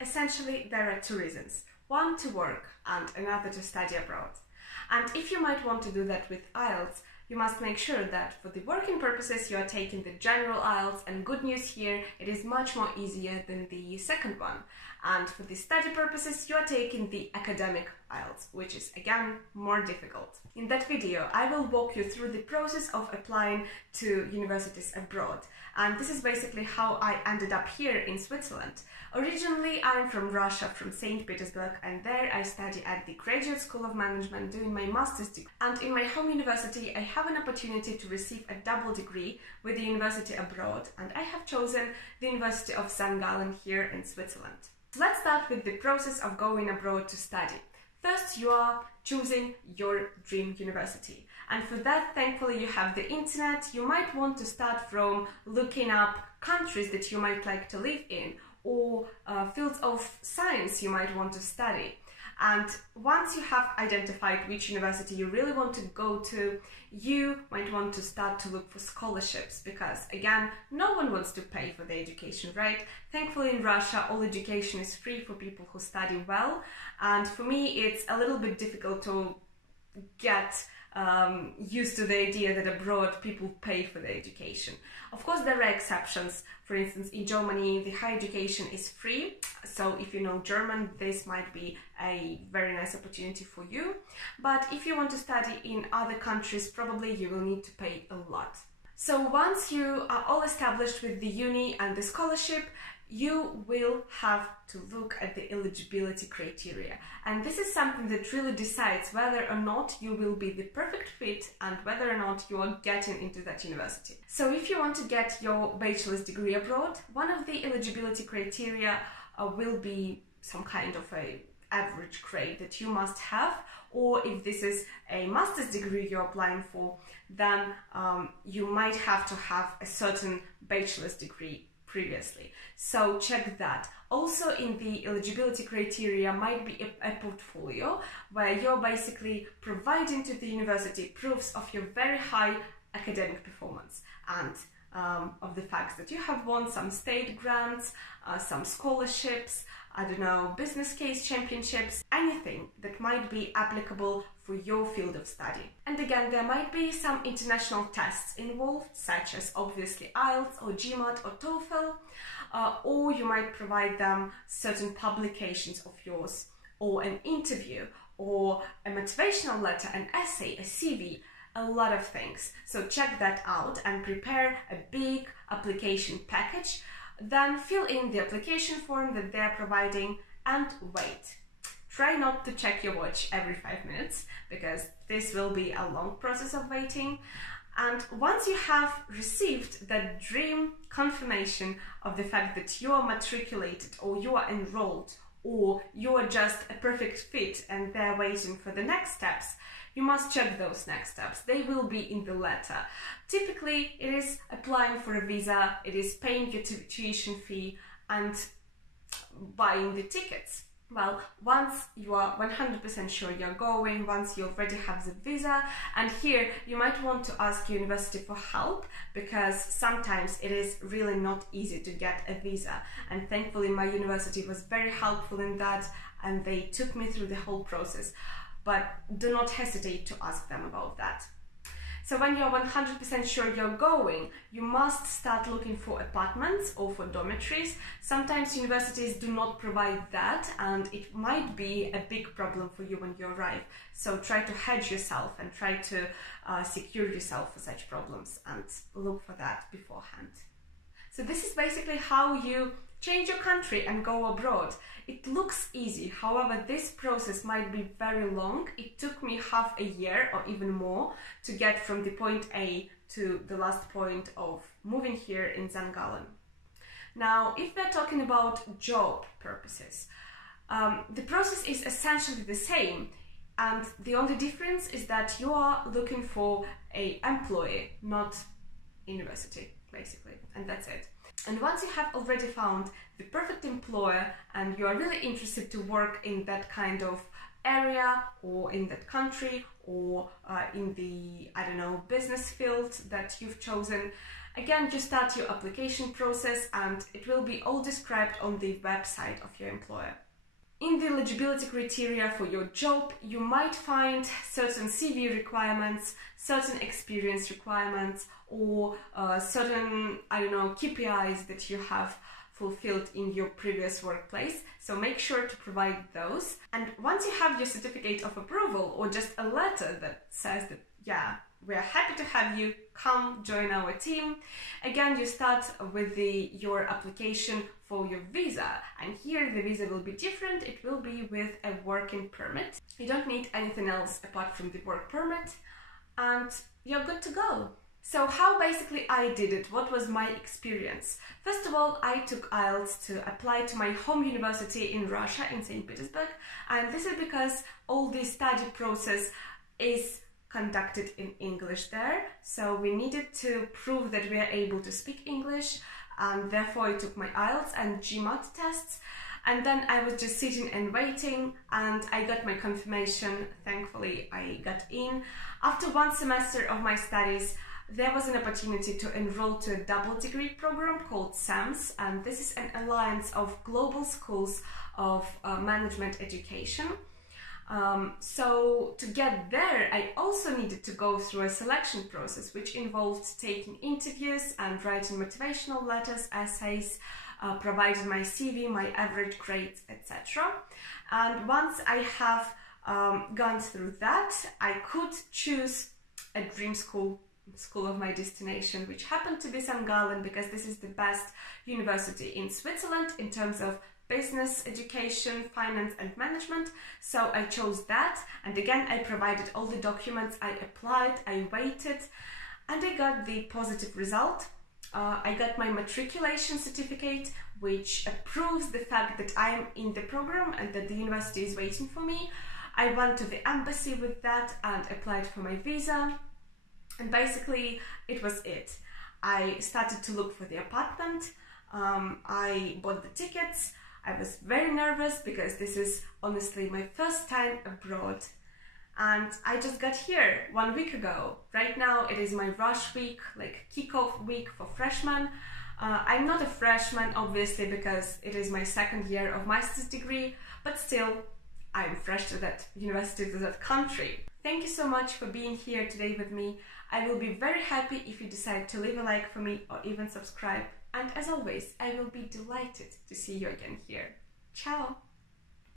Essentially, there are two reasons. One to work and another to study abroad. And if you might want to do that with IELTS, you must make sure that for the working purposes you are taking the general IELTS, and good news here, it is much more easier than the second one. And for the study purposes you are taking the academic IELTS, which is again more difficult. In that video I will walk you through the process of applying to universities abroad, and this is basically how I ended up here in Switzerland. Originally I'm from Russia, from St. Petersburg, and there I study at the Graduate School of Management doing my master's degree. And in my home university I have an opportunity to receive a double degree with the university abroad, and I have chosen the University of Gallen here in Switzerland. So let's start with the process of going abroad to study. First, you are choosing your dream university, and for that thankfully you have the internet. You might want to start from looking up countries that you might like to live in, or fields of science you might want to study. And once you have identified which university you really want to go to, you might want to start to look for scholarships, because again, no one wants to pay for the education, right? Thankfully in Russia all education is free for people who study well, and for me it's a little bit difficult to get used to the idea that abroad people pay for the education. Of course there are exceptions. For instance, in Germany the higher education is free, so if you know German this might be a very nice opportunity for you. But if you want to study in other countries, probably you will need to pay a lot. So once you are all established with the uni and the scholarship, you will have to look at the eligibility criteria, and this is something that really decides whether or not you will be the perfect fit and whether or not you are getting into that university. So if you want to get your bachelor's degree abroad, one of the eligibility criteria will be some kind of a average grade that you must have, or if this is a master's degree you're applying for, then you might have to have a certain bachelor's degree previously. So check that. Also in the eligibility criteria might be a portfolio where you're basically providing to the university proofs of your very high academic performance and of the fact that you have won some state grants, some scholarships, I don't know, business case championships, anything that might be applicable for your field of study. And again, there might be some international tests involved, such as obviously IELTS or GMAT or TOEFL, or you might provide them certain publications of yours, or an interview, or a motivational letter, an essay, a CV, a lot of things. So check that out and prepare a big application package. Then fill in the application form that they're providing and wait. Try not to check your watch every 5 minutes, because this will be a long process of waiting. And once you have received that dream confirmation of the fact that you are matriculated, or you are enrolled, or you are just a perfect fit and they're waiting for the next steps, you must check those next steps. They will be in the letter. Typically, it is applying for a visa, it is paying your tuition fee and buying the tickets. Well, once you are 100% sure you're going, once you already have the visa, and here you might want to ask your university for help, because sometimes it is really not easy to get a visa. And thankfully my university was very helpful in that, and they took me through the whole process. But do not hesitate to ask them about that. So when you're 100% sure you're going, you must start looking for apartments or for dormitories. Sometimes universities do not provide that, and it might be a big problem for you when you arrive. So try to hedge yourself and try to secure yourself for such problems, and look for that beforehand. So this is basically how you change your country and go abroad. It looks easy, however this process might be very long. It took me half a year or even more to get from the point A to the last point of moving here in Gallen. Now, if we're talking about job purposes, the process is essentially the same, and the only difference is that you are looking for an employee, not university, basically, and that's it. And once you have already found the perfect employer and you are really interested to work in that kind of area or in that country or in the, I don't know, business field that you've chosen, Again, you start your application process and it will be all described on the website of your employer. In the eligibility criteria for your job, you might find certain CV requirements, certain experience requirements, or certain, KPIs that you have fulfilled in your previous workplace. So make sure to provide those. And once you have your certificate of approval or just a letter that says that, yeah, we're happy to have you, come join our team. Again, you start with your application for your visa. And here the visa will be different. It will be with a working permit. You don't need anything else apart from the work permit. And you're good to go. So how basically I did it? What was my experience? First of all, I took IELTS to apply to my home university in Russia, in St. Petersburg. And this is because all the study process is conducted in English there. So we needed to prove that we are able to speak English. And therefore I took my IELTS and GMAT tests. And then I was just sitting and waiting, and I got my confirmation. Thankfully, I got in. After 1 semester of my studies, there was an opportunity to enroll to a double degree program called SAMS, and this is an alliance of global schools of management education. So to get there, I also needed to go through a selection process, which involved taking interviews and writing motivational letters, essays, providing my CV, my average grades, etc. And once I have gone through that, I could choose a dream school of my destination, which happened to be Gallen, because this is the best university in Switzerland in terms of business education, finance and management. So I chose that, and again I provided all the documents, I applied, I waited, and I got the positive result. I got my matriculation certificate, which proves the fact that I am in the program and that the university is waiting for me. I went to the embassy with that and applied for my visa, and basically it was it. I started to look for the apartment, I bought the tickets. I was very nervous because this is honestly my first time abroad, and I just got here 1 week ago. Right now it is my rush week, like kickoff week for freshmen. I'm not a freshman obviously because it is my 2nd year of master's degree, but still I'm fresh to that university, to that country. Thank you so much for being here today with me. I will be very happy if you decide to leave a like for me or even subscribe. And as always, I will be delighted to see you again here. Ciao!